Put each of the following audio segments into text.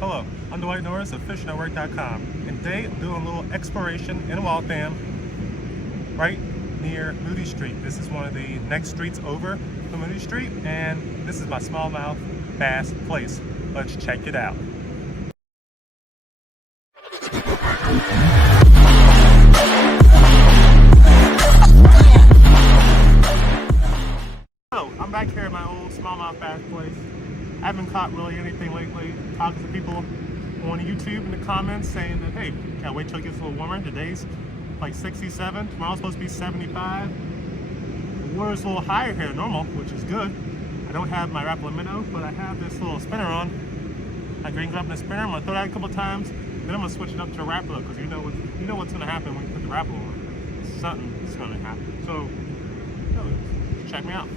Hello, I'm Dwight Norris of FishNetwork.com, and today I'm doing a little exploration in Waltham, right near Moody Street. This is one of the next streets over from Moody Street, and this is my smallmouth bass place. Let's check it out. So, I'm back here at my old smallmouth bass place. I haven't caught really anything lately. Talking to people on YouTube in the comments saying that, hey, can't wait till it gets a little warmer. Today's like 67, tomorrow's supposed to be 75. The water's a little higher here than normal, which is good. I don't have my Rapala minnow, but I have this little spinner on. I green up in the spinner. I'm gonna throw that a couple times, then I'm gonna switch it up to a Rapala, because you know what's gonna happen when you put the Rapala on. Something's gonna happen. So, check me out.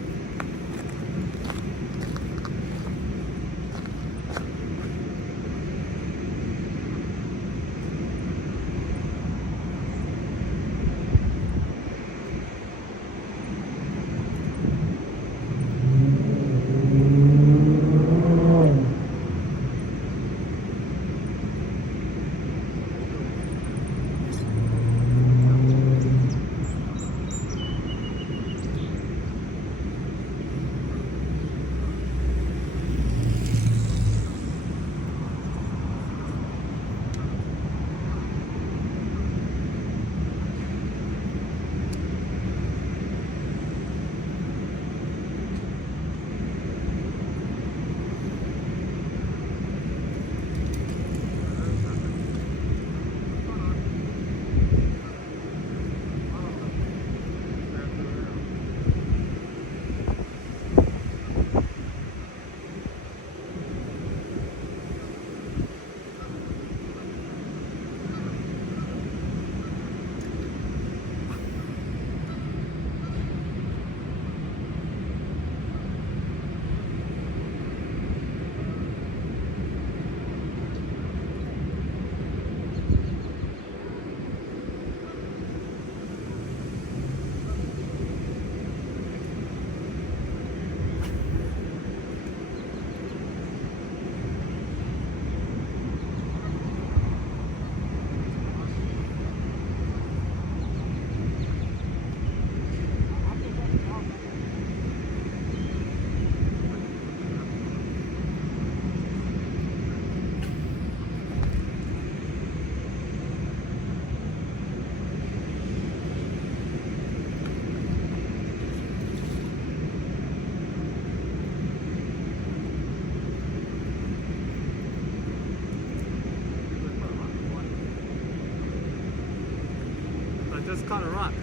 Just caught a rock.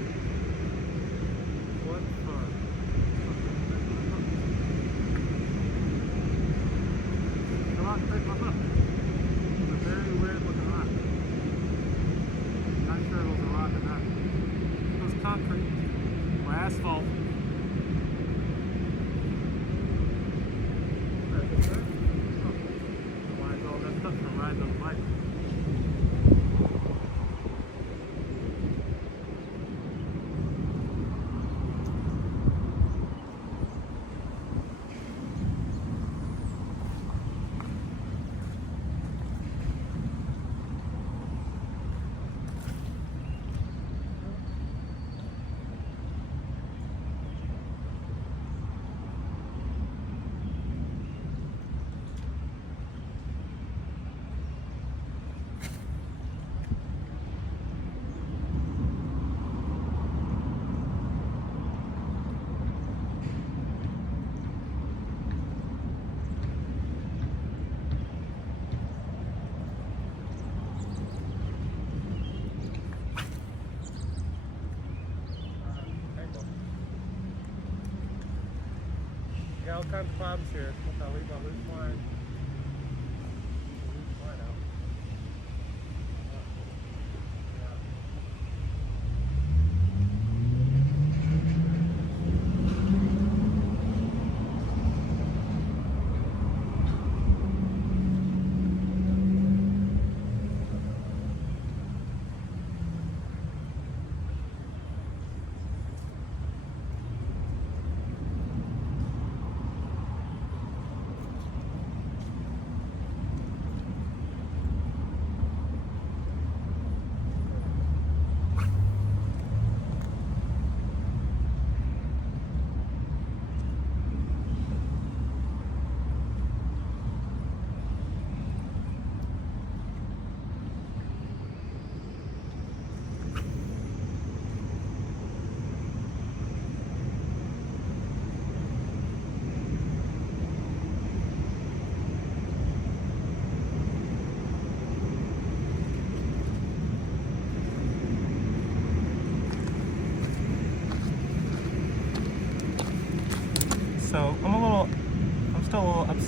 What fun. Come on, pick one up. It's a very weird looking rock. Not sure it was a rock or not. It was concrete or asphalt. Why is all that stuff from riding on the bike? Got all kinds of problems here. I'll leave my loose line. Loose line out.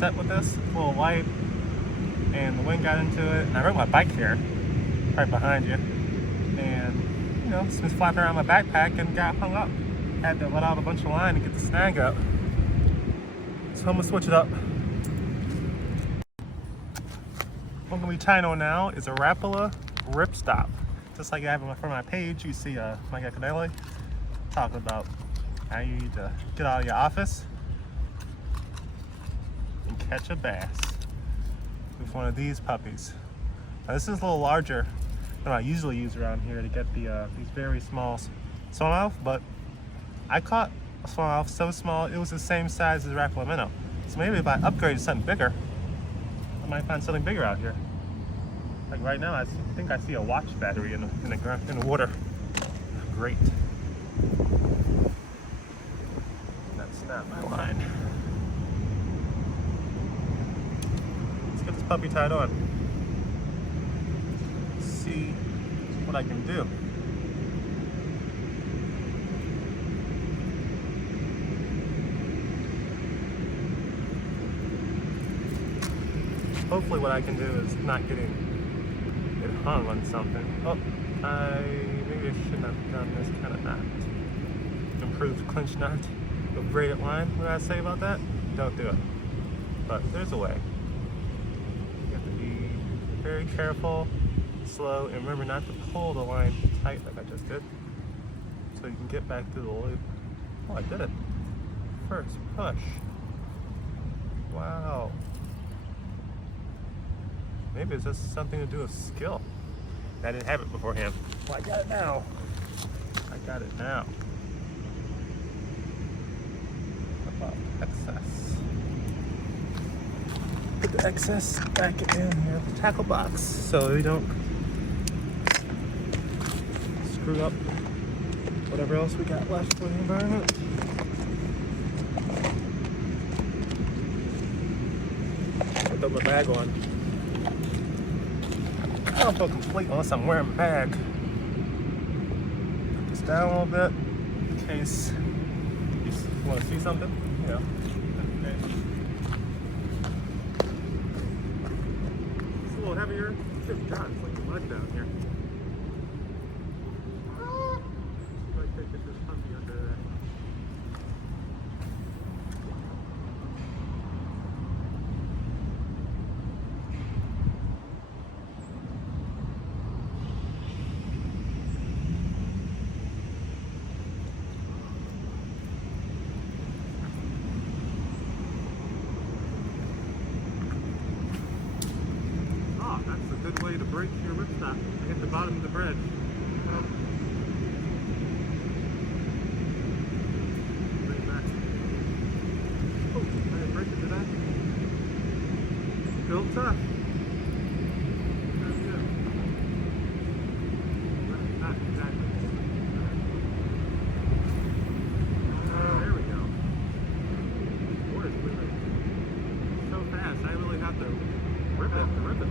upset with this. It's a little light, and the wind got into it. And I rode my bike here, right behind you, and you know, it's been flapping around my backpack and got hung up. Had to let out a bunch of line to get the snag up. So I'm gonna switch it up. What I'm gonna be tying on now is a Rapala ripstop. Just like I have from my page, you see Mike Acanelli talking about how you need to get out of your office and catch a bass with one of these puppies. Now, this is a little larger than I usually use around here to get these very small smallmouth, but I caught a smallmouth so small it was the same size as a Rapala minnow. So maybe if I upgrade to something bigger, I might find something bigger out here. Like right now, I think I see a watch battery in the water. Great. That's not my line. Let's get this puppy tied on. See what I can do. Hopefully what I can do is not getting it hung on something. Oh, maybe I shouldn't have done this kind of knot. Improved clinch knot with braided line. What did I say about that? Don't do it. But there's a way. You have to be very careful, slow, and remember not to pull the line tight like I just did, so you can get back through the loop. Oh, I did it. First push. Wow. Maybe it's just something to do with skill. I didn't have it beforehand. Well, I got it now. I got it now. What about excess? Put the excess back in here, the tackle box, so we don't screw up whatever else we got left for the environment. Put my bag on. I don't feel complete unless I'm wearing a bag. Put this down a little bit in case you want to see something. You know. Okay. It's a little heavier. Good God, it's like mud down here. Might take this puppy under there. Good way to break your ripstop. I hit the bottom of the bridge. Bring it back. Oh, I didn't break it, did I? Still tough. There we go. Not exactly. There we go. Boy, it's moving so fast. I really have to rip it to rip it.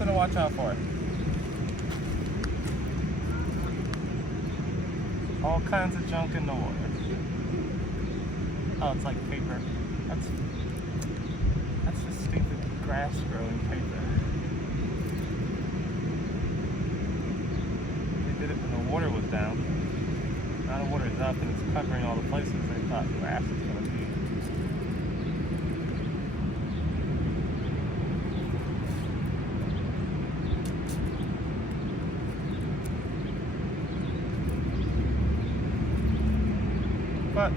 something to watch out for. All kinds of junk in the water. Oh, it's like paper. That's just stupid grass growing paper. They did it when the water was down. Now the water's up and it's covering all the places they thought grass was going to be. But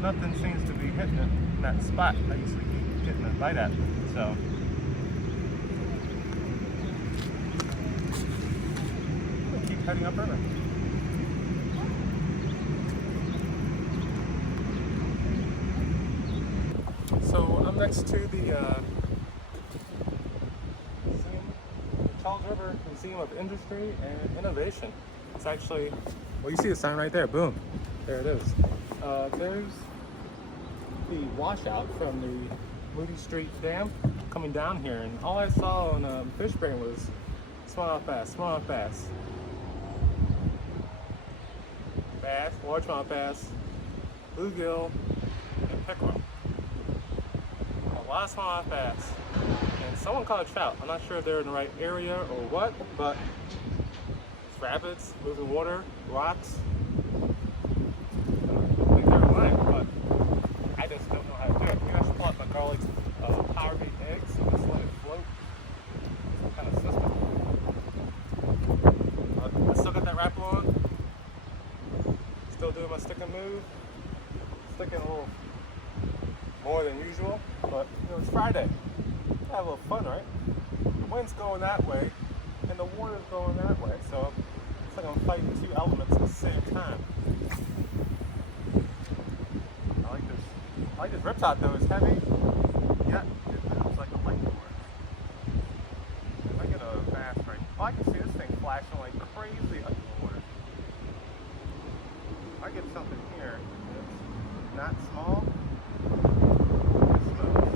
nothing seems to be hitting it in that spot I usually keep getting a bite at. So we'll keep heading upriver. So I'm next to the Charles River Museum of Industry and Innovation. It's actually, well, you see the sign right there, boom. There it is. There's the washout from the Moody Street Dam coming down here, and all I saw on Fishbrain was smallmouth bass, largemouth bass, bluegill, and pickerel. A lot of smallmouth bass, and someone caught a trout. I'm not sure if they're in the right area or what, but it's rapids, moving water, rocks. But I just don't know how to do it. Maybe I should pull out my garlic's power bait eggs and just let it float. Some kind of system. I still got that wrapper on. Still doing my stick and move. Sticking a little more than usual, but you know, it's Friday. Have a little fun, right? The wind's going that way and the water's going that way, so it's like I'm fighting two elements at the same time. I like this riptop though. It's heavy, yet it moves like a lightboard. If I get a bass right, oh, I can see this thing flashing like crazy underwater. If I get something here that's not small, it's smooth.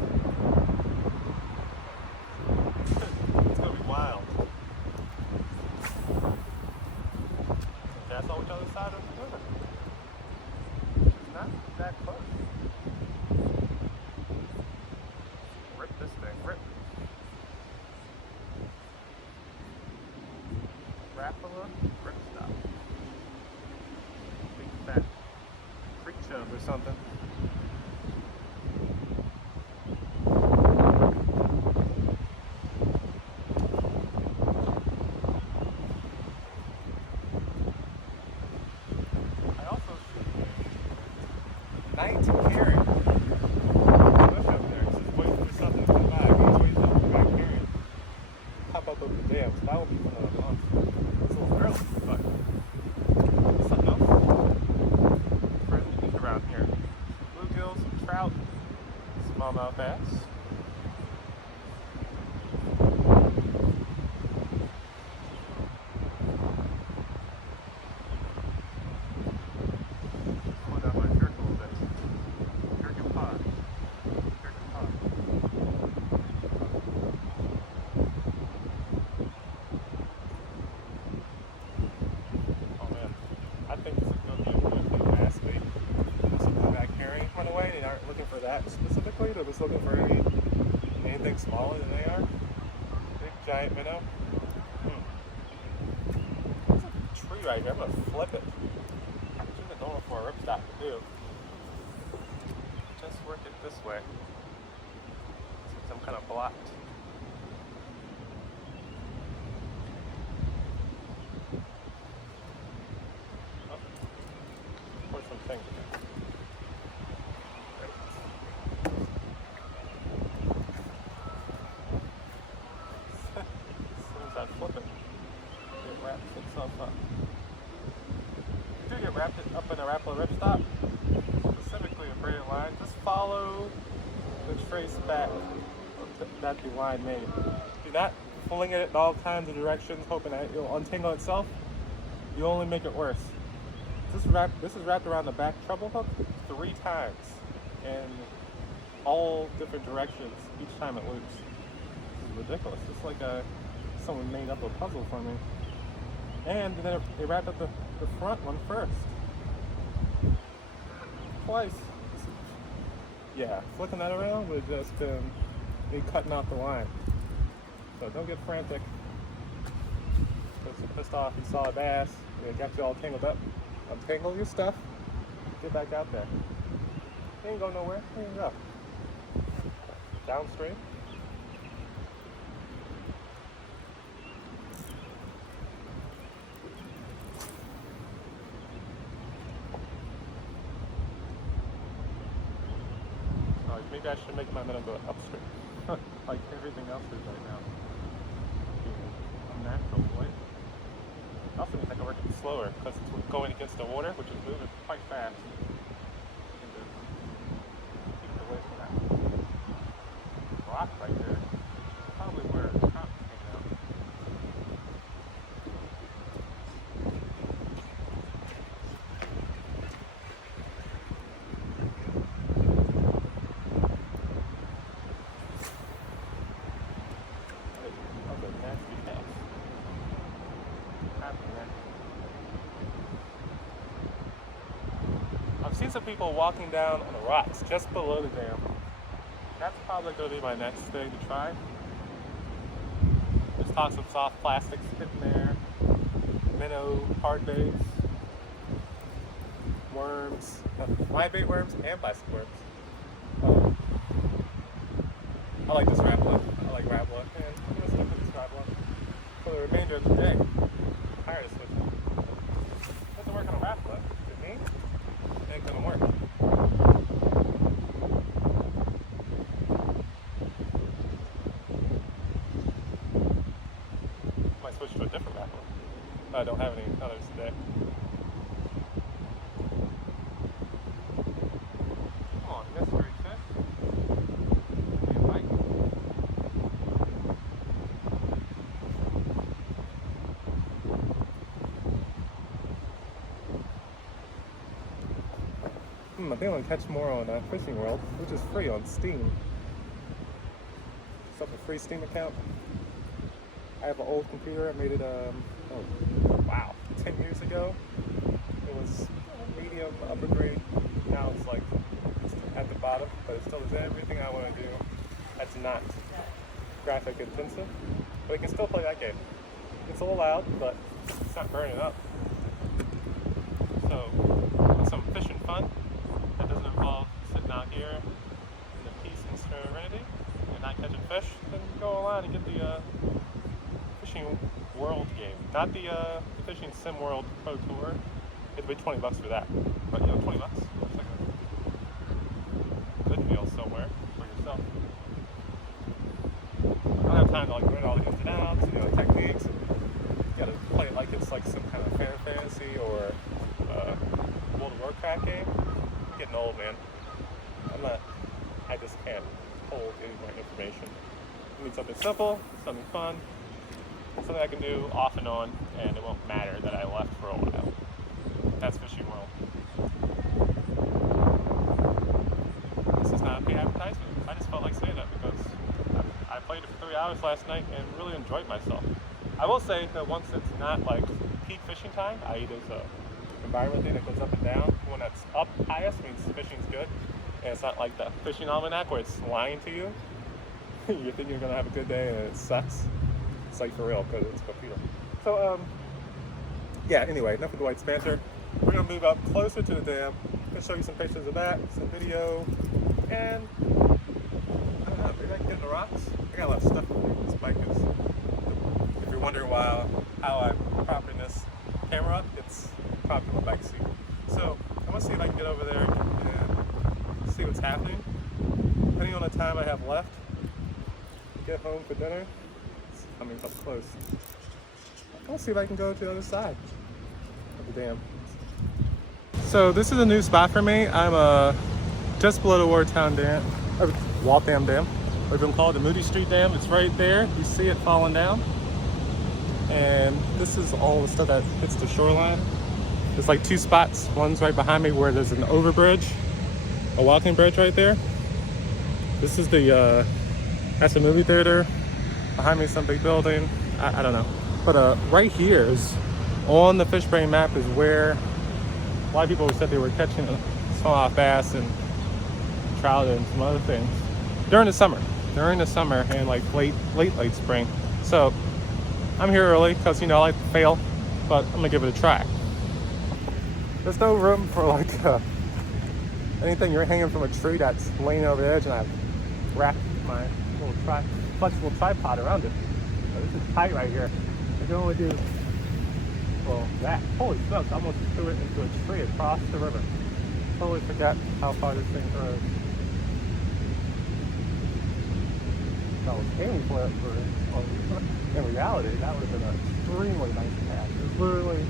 It's gonna be wild. That's all each other side of the river. It's not that close. Rip this thing, rip. Rapala, rip stop. Big fat creek chub or something. I also see 19 carrying. Pop up over the dam, so that will be one of the months. It's a little early, but it's something else. Friends to eat around here. Bluegill, some trout, smallmouth bass. Pull down my jerk a little bit. Jerk and pod. Jerk and pod. I think this is going to be a really big bass bait. Some blueback herring went away. They aren't looking for that specifically. They're just looking for anything smaller than they are. Big giant minnow. There's a tree right here. I'm going to flip it. I'm just going for a ripstop to do. Just work it this way. Since I'm kind of blocked. Thing. As soon as I flip it, it wraps itself up. If you do get wrapped up in a Rapala ripstop, specifically a braided line, just follow the trace back that the line made. Do not fling it in all kinds of directions, hoping that it'll untangle itself. You only make it worse. This is wrapped around the back treble hook 3 times in all different directions each time it loops. ridiculous. It's like someone made up a puzzle for me. And then they wrapped up the front one first. Twice. Yeah, flicking that around would have just been me cutting off the line. So don't get frantic. Don't get pissed off. You saw a bass. It got you all tangled up. Untangle your stuff. Get back out there. You ain't going nowhere. Here you go. Downstream. Maybe I should make my minnow go upstream, like everything else is right now. Being a natural way. Also means I can work it slower because it's going against the water, which is moving quite fast. Keep it away from that rock right there. Probably where the trout came out. I've seen some people walking down on the rocks just below the dam. That's probably going to be my next thing to try. There's talks of soft plastics hitting there, minnow, hard baits, worms, live bait worms, and plastic worms. I like this Rapala. I like Rapala, and I'm going to stick with this Rapala for the remainder of the day. I'm tired of switching. It doesn't work on a Rapala. To me, it ain't going to work. Might switch to a different Rapala. I don't have any others today. Come on, mystery fish. Give me a bite. I think I'm going to catch more on Fishing World, which is free on Steam. It's up a free Steam account. I have an old computer. I made it, 10 years ago. It was medium, upper grade. Now it's like at the bottom, but it still does everything I want to do. That's not graphic intensive, but it can still play that game. It's a little loud, but it's not burning up. So, it's some fishing fun. That doesn't involve sitting out here in the peace and serenity and not catching fish, then go online and get the Fishing World game. Not the Fishing Sim World Pro Tour. It'd be $20 for that. But $20 looks like a good deal somewhere for yourself. I don't have time to learn all the ins and outs, techniques. You gotta play it like it's like some kind of Final Fantasy or World of Warcraft game. Getting old, man. I just can't hold any more information. I need something simple, something fun, something I can do off and on, and it won't matter that I left for a while. That's Fishing World. This is not a paid advertisement. I just felt like saying that because I played it for 3 hours last night and really enjoyed myself. I will say that once it's not like peak fishing time, i.e. there's a environment thing that goes up and down. When that's up highest means fishing's good, and it's not like the fishing almanac where it's lying to you. You think you're gonna have a good day and it sucks. It's like for real because it's a computer. So yeah. Anyway, enough of the white banter. We're gonna move up closer to the dam. I'm gonna show you some pictures of that, some video, and I don't know. Maybe I can get in the rocks. I got a lot of stuff with me. This bike is. If you're wondering how I'm propping this camera up, it's propped in my bike seat. So I want to see if I can get over there and see what's happening. Depending on the time I have left, get home for dinner. It's coming up close. I'll see if I can go to the other side of the dam. So this is a new spot for me. I'm just below the Waltham Dam, or even called the Moody Street Dam. It's right there. You see it falling down. And this is all the stuff that hits the shoreline. There's like two spots. One's right behind me where there's an overbridge, a walking bridge right there. This is that's the movie theater. Behind me, some big building. I don't know. But right here is on the Fishbrain map is where a lot of people said they were catching smallmouth bass and trout and some other things during the summer. And like late spring. So I'm here early because, you know, I like to fail, but I'm gonna give it a try. There's no room for like anything. You're hanging from a tree that's laying over the edge, and I've wrapped my little flexible tripod around it. So this is tight right here. I can only do, well, that. Holy smokes, I almost threw it into a tree across the river. Totally forgot how far this thing throws. If I was aiming for it in reality, that would have been an extremely nice catch. It was literally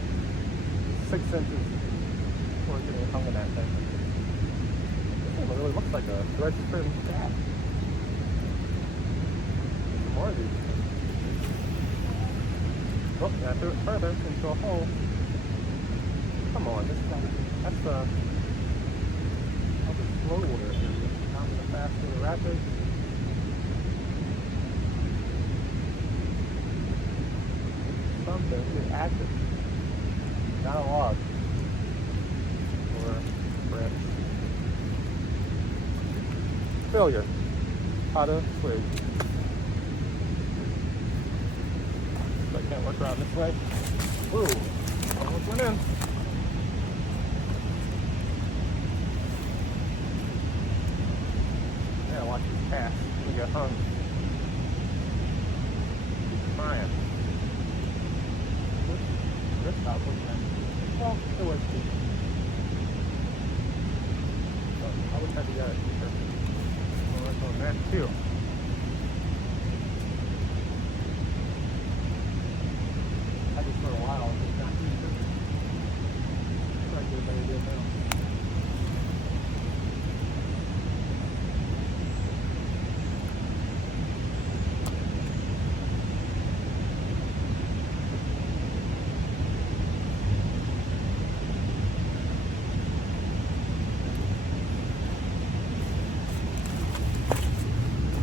6 inches before getting hung in that thing. This thing really looks like a red trim cat. Some more of these. Oh, and I threw it further into a hole. Come on, this guy. That's the slow water area. Down in the fast river rapids. Something is active. Not a log. Or branch. Failure. How to twig. I can't work around this way. Ooh, almost went in. Yeah, watch these pass. We get hung. Keep trying. This stop looking at. Well, it was cheap. So I would have to get it cheaper. We'll work on that too. For a while, it's not easy. It's like everybody did now.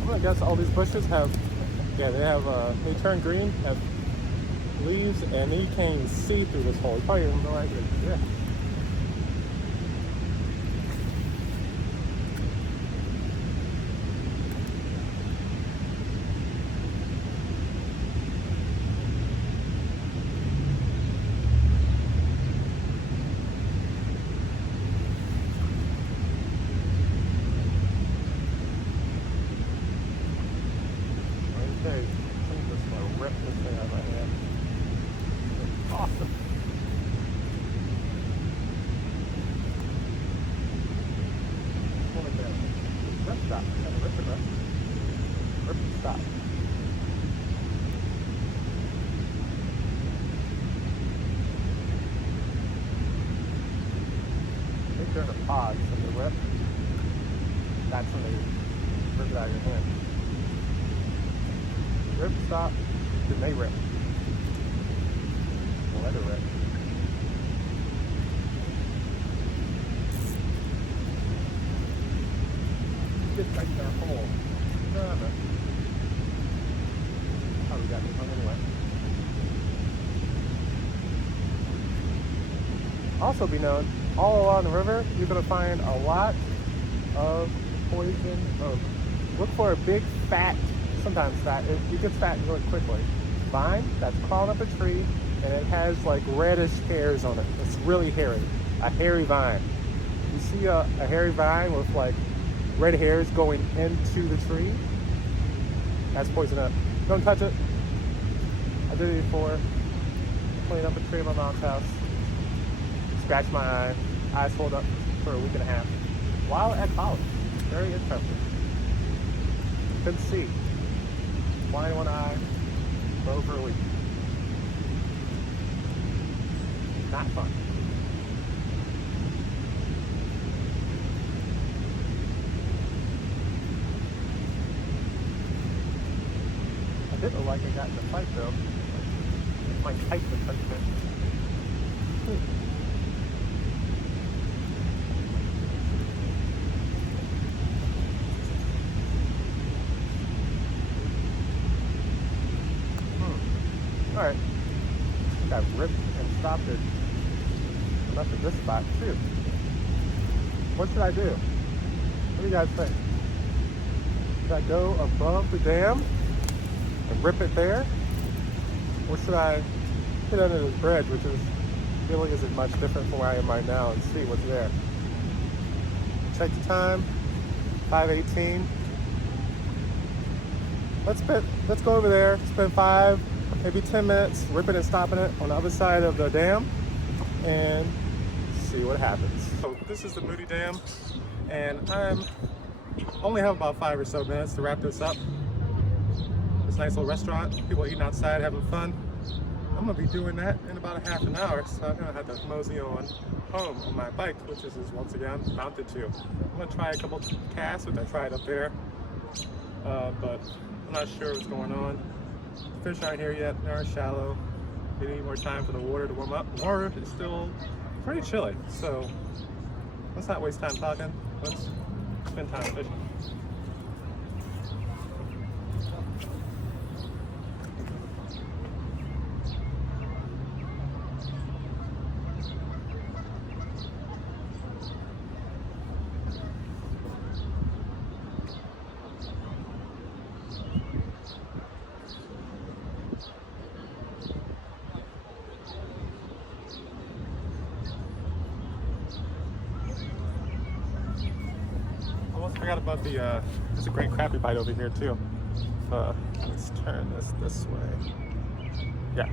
Well, I guess all these bushes have, they have, they turn green, have leaves, and you can't even see through this hole. You probably have no idea. Yeah. Okay, I'm just gonna rip this thing out of my hand. Awesome. Rip stop. Gotta rip it, rip and stop. I think they're in a pod, so they rip. That's when they rip it out of your hand. Rip, stop, then they rip. Let it rip. Get right in that hole. Oh, we got this one anyway. Also be known, all along the river, you're going to find a lot of poison. Look for a big, fat, sometimes fat, it gets fat really quickly. Vine that's crawling up a tree, and it has like reddish hairs on it. It's really hairy. A hairy vine. You see a hairy vine with like red hairs going into the tree? That's poison up. Don't touch it. I did it before. Cleaned up a tree at my mom's house. Scratched my eye. Eyes swelled up for a week and a half. While at college. Very interesting. Couldn't see. Blind in one eye. For over a week. Not fun. I did look like I got in a fight though. My tight was touched it. could come up to this spot too. What should I do? What do you guys think? Should I go above the dam and rip it there? Or should I get under this bridge, which is really isn't much different from where I am right now, and see what's there? Check the time, 5:18. Let's go over there, spend 5, maybe 10 minutes ripping and stopping it on the other side of the dam and see what happens. So this is the Moody Dam, and I'm only have about 5 or so minutes to wrap this up. This nice little restaurant, people eating outside, having fun. I'm gonna be doing that in about a half an hour, so I'm gonna have to mosey on home on my bike, which is once again mounted to. I'm gonna try a couple casts, which I tried up there, but I'm not sure what's going on. The fish aren't here yet, they are shallow. They need more time for the water to warm up. The water is still pretty chilly, so let's not waste time talking. Let's spend time fishing. Forgot about there's a great crappie bite over here too. Let's turn this way. Yeah.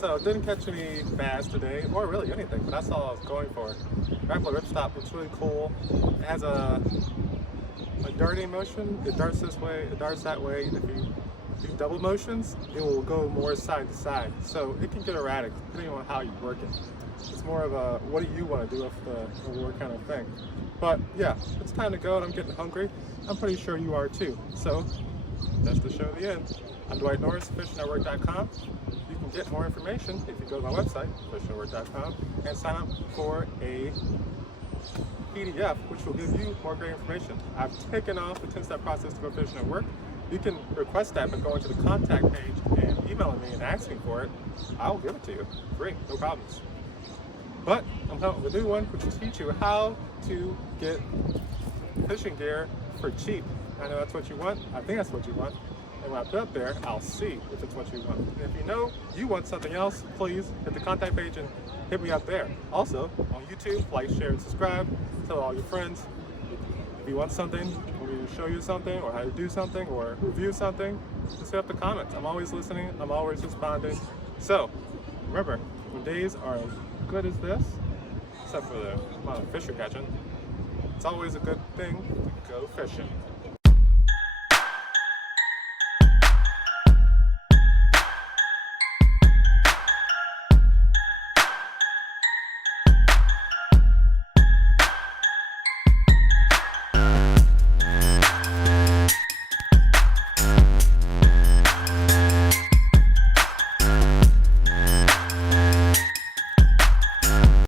So didn't catch any bass today, or really anything, but that's all I was going for. Grappler ripstop looks really cool. It has a darting motion. It darts this way, it darts that way. If you do double motions, it will go more side to side. So it can get erratic depending on how you work it. It's more of a, what do you want to do with the lure kind of thing. But yeah, it's time to go and I'm getting hungry. I'm pretty sure you are too. So that's the show at the end. I'm Dwight Norris, fishnetwork.com. You can get more information if you go to my website, fishnetwork.com, and sign up for a PDF, which will give you more great information. I've taken off the 10-step process to go fishing at work. You can request that by going to the contact page and emailing me and asking for it. I'll give it to you, free, no problems. But I'm coming up with a new one, which will teach you how to get fishing gear for cheap. I know that's what you want. I think that's what you want. And when I put it up there, I'll see if it's what you want. And if you know you want something else, please hit the contact page and hit me up there. Also, on YouTube, like, share, and subscribe. Tell all your friends. If you want something, want me to show you something, or how to do something, or review something, just hit up the comments. I'm always listening. I'm always responding. So, remember, when days are as good as this, except for the amount of fish you're catching, it's always a good thing to go fishing.